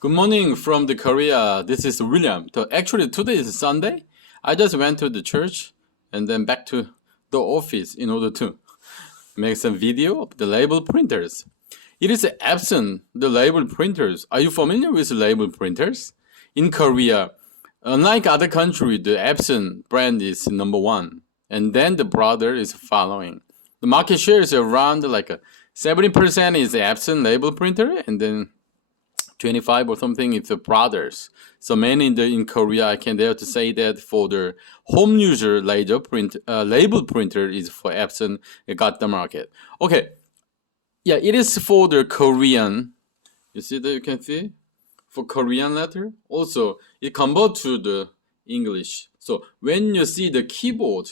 Good morning from the Korea. This is William. So actually, today is Sunday. I just went to the church and then back to the office in order to make some video of the label printers. It is EPSON, the label printers. Are you familiar with label printers? In Korea, unlike other countries, the EPSON brand is number one, and then the brother is following. The market share is around like 70% is EPSON label printer, and then 25 or something it's the brothers. So many in Korea, I can dare to say that for the home user label printer is for EPSON, it got the market. Okay, yeah, it is for the Korean. You see that you can see for Korean letter. Also, it convert to the English. So when you see the keyboard,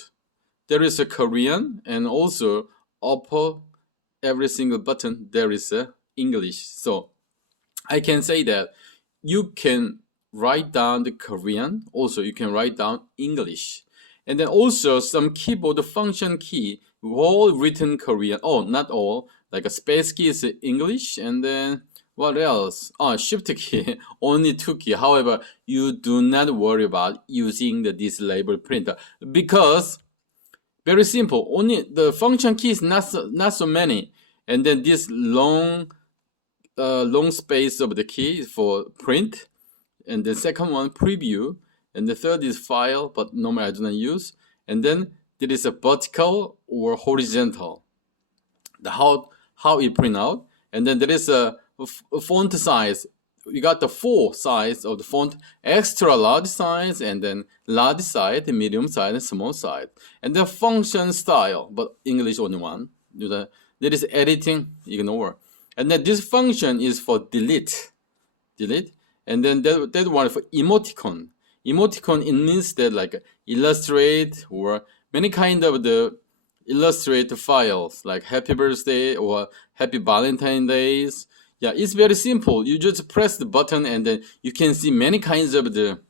there is a Korean and also upper every single button there is a English. So I can say that you can write down the Korean, also you can write down English. And then also some keyboard function key, all written Korean. Oh, not all, like a space key is English, and then what else? Oh, shift key, only 2 key. However, you do not worry about using this label printer because very simple, only the function key is not so many. And then this long space of the key is for print, and the second one preview, and the third is file, but normally I do not use. And then there is a vertical or horizontal, the how it print out. And then there is a font size. You got the 4 size of the font: extra large size, and then large size, medium size, and small size. And the function style, but English only one. There is editing, ignore. And then this function is for delete, and then that one for emoticon. Emoticon, it means that like illustrate or many kind of the illustrate files like happy birthday or happy Valentine days. Yeah, it's very simple. You just press the button and then you can see many kinds of the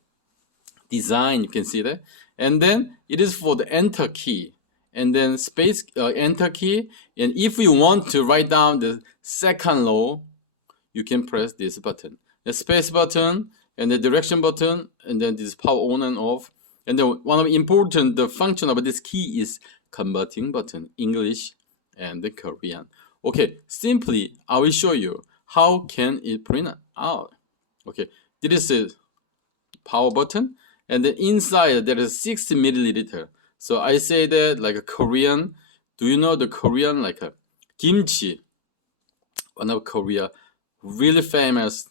design. You can see that, and then it is for the enter key. And then space enter key, and if you want to write down the second row, you can press this button, the space button, and the direction button, and then this power on and off. And then one of the important the function of this key is converting button, English and the Korean. Okay, simply I will show you how can it print out. Okay, this is a power button, and then inside there is 60 milliliter. So I say that like a Korean. Do you know the Korean like a kimchi? One of Korea really famous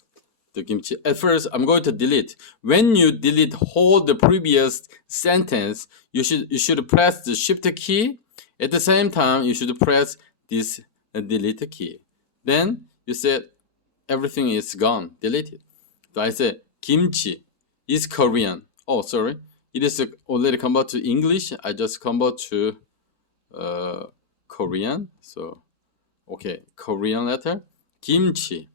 the kimchi. At first I'm going to delete. When you delete whole the previous sentence, you should press the shift key. At the same time, you should press this delete key. Then you said everything is gone, deleted. So I say kimchi is Korean. Oh, sorry. It is already converted to English. I just convert to Korean. So, okay, Korean letter. Kimchi.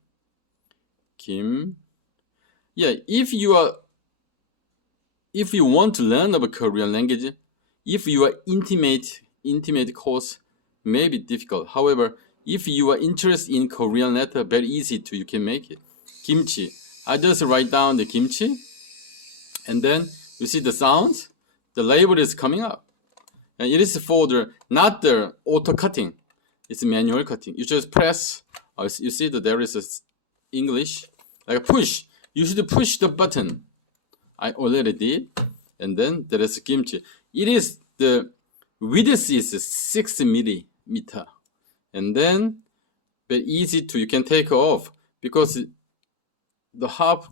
Kim. Yeah, if you want to learn about Korean language, if you are intimate course, may be difficult. However, if you are interested in Korean letter, very easy to you can make it. Kimchi. I just write down the kimchi, and then you see the sound, the label is coming up. And it is for the, not the auto cutting, it's manual cutting. You just press, you see that there is a English, like a push. You should push the button. I already did. And then there is kimchi. It is the width is 6 millimeter. And then very easy to, you can take off because the half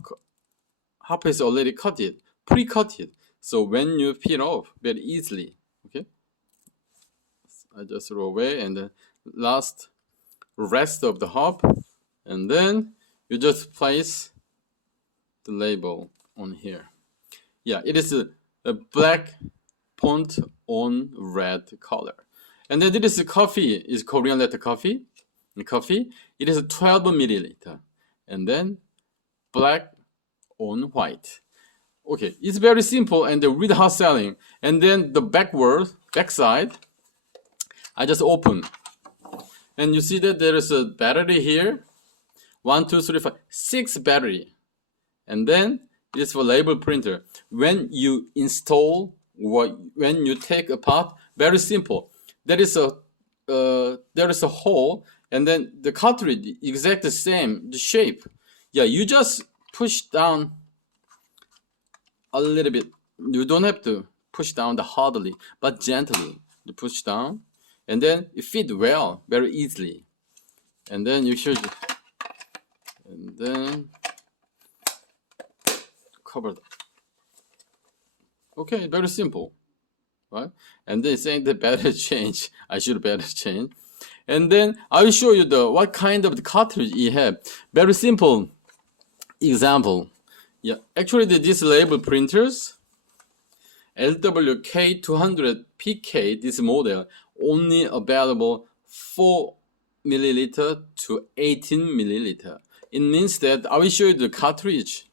is already cut it. Pre-cut it, so when you peel off very easily. Okay, I just throw away, and then rest of the hop, and then you just place the label on here. Yeah, it is a black font on red color, and then this is coffee, is Korean letter coffee. And coffee, it is 12 milliliter, and then black on white. Okay, it's very simple and really hard selling. And then the back side, I just open. And you see that there is a battery here. 1, 2, 3, 4, 6 battery. And then it is for label printer. When you install or when you take apart, very simple. There is a hole, and then the cartridge exact the same, the shape. Yeah, you just push down a little bit. You don't have to push down the hardly, but gently. You push down, and then it fit well, very easily. And then you should, and then cover that. Okay, very simple, right? And then saying the battery change. I should battery change. And then I will show you what kind of the cartridge you have. Very simple example. Yeah, actually these label printers, LW-K200PK, this model, only available 4 milliliter to 18 milliliter. It means that I will show you the cartridge.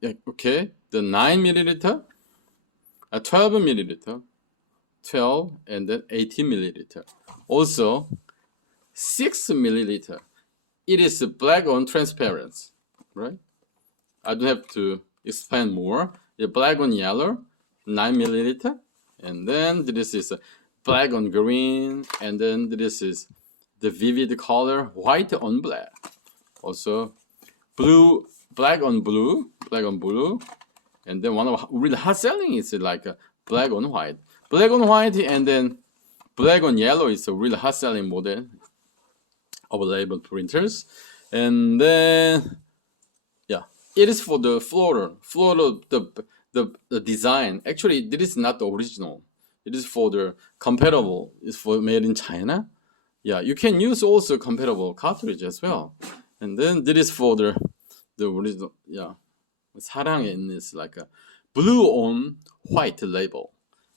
Yeah, okay, the 9 milliliter, 12 milliliter, 12, and then 18 milliliter. Also, 6 milliliter. It is black on transparent, right? I don't have to explain more. The black on yellow, 9 milliliter, and then this is black on green, and then this is the vivid color, white on black. Also, blue, black on blue, and then one of really hot selling is like black on white. Black on white and then black on yellow is a really hot selling model of label printers. And then, yeah, it is for the floral, the design. Actually, this is not the original. It is for the compatible. It's for made in China. Yeah, you can use also compatible cartridge as well. And then this is for the original. Yeah, 사랑은 is like a blue on white label.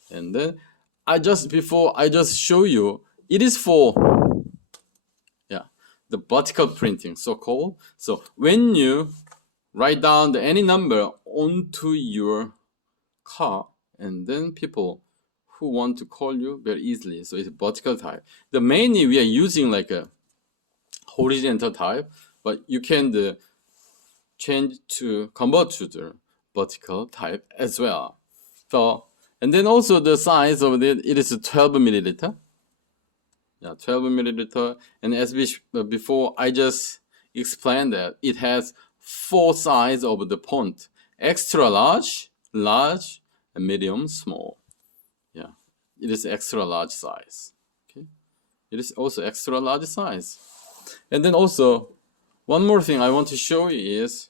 And then I just show you, it is for the vertical printing, so-called. So when you write down any number onto your card, and then people who want to call you very easily, so it's vertical type. The mainly we are using like a horizontal type, but you can convert to the vertical type as well. So, and then also the size of it is 12 milliliter. Yeah, 12 milliliter. And as before, I just explained that it has 4 sizes of the font: extra large, large, and medium, small. Yeah, it is extra large size. Okay, it is also extra large size. And then also, one more thing I want to show you is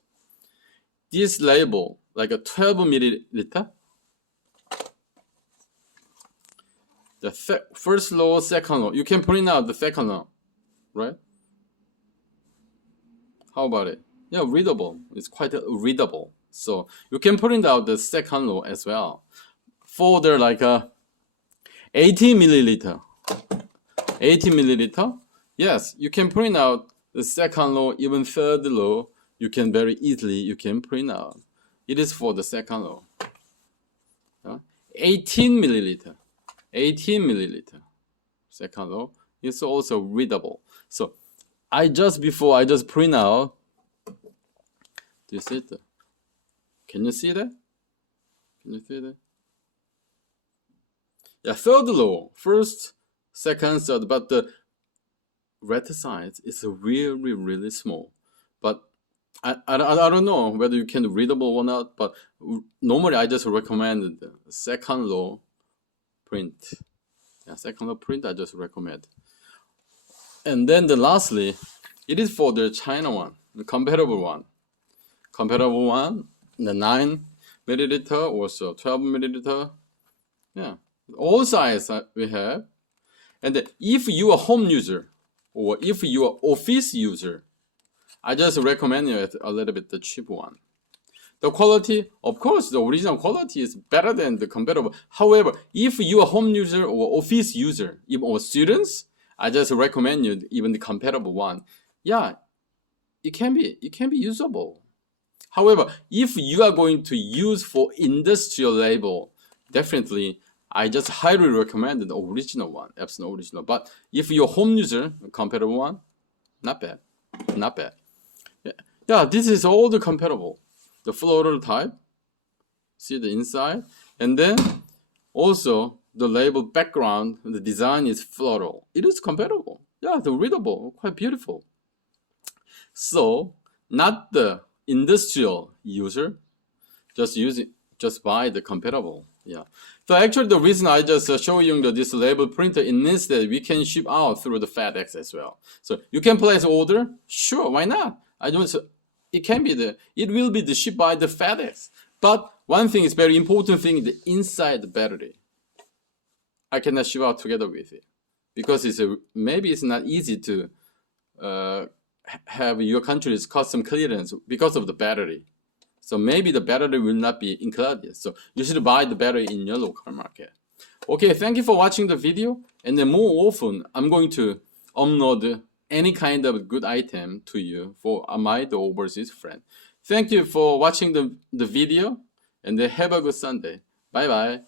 this label, like a 12 milliliter. The first row, second row. You can print out the second row, right? How about it? Yeah, readable. It's quite readable. So you can print out the second row as well. For the like 80 milliliter. 80 milliliter. Yes, you can print out the second row, even third row. You can very easily print out. It is for the second row. 18 milliliter. 18 milliliter. Second row. It's also readable. So I just print out. Do you see it? Can you see that? Can you see that? Yeah, third row. First, second, third. But the red size is really, really small. But I don't know whether you can readable or not. But normally I just recommend the second row print. Yeah, second row print I just recommend. And then lastly, it is for the China one, the compatible one. Compatible one, the 9 milliliter, also 12 milliliter. Yeah, all size we have. And if you are home user or if you are office user, I just recommend you a little bit the cheap one. The quality, of course, the original quality is better than the comparable. However, if you are home user or office user, or students, I just recommend you even the comparable one. Yeah, it can be usable. However, if you are going to use for industrial label, definitely I just highly recommend the original one, EPSON original. But if you're home user, comparable one, not bad, not bad. Yeah. Yeah, this is all the comparable. The floral type, see the inside, and then also the label background, the design is floral. It is comparable. Yeah, the readable, quite beautiful. So not the industrial user, just buy the compatible. Yeah. So actually the reason I just show you this label printer means that we can ship out through the FedEx as well. So you can place order. Sure, why not? It will be the shipped by the FedEx. But one thing is very important thing, the inside the battery. I cannot ship out together with it because maybe it's not easy to have your country's custom clearance because of the battery. So maybe the battery will not be included. So you should buy the battery in your local market. Okay, thank you for watching the video. And then more often, I'm going to upload any kind of good item to you for the overseas friend. Thank you for watching the video, and then have a good Sunday. Bye-bye.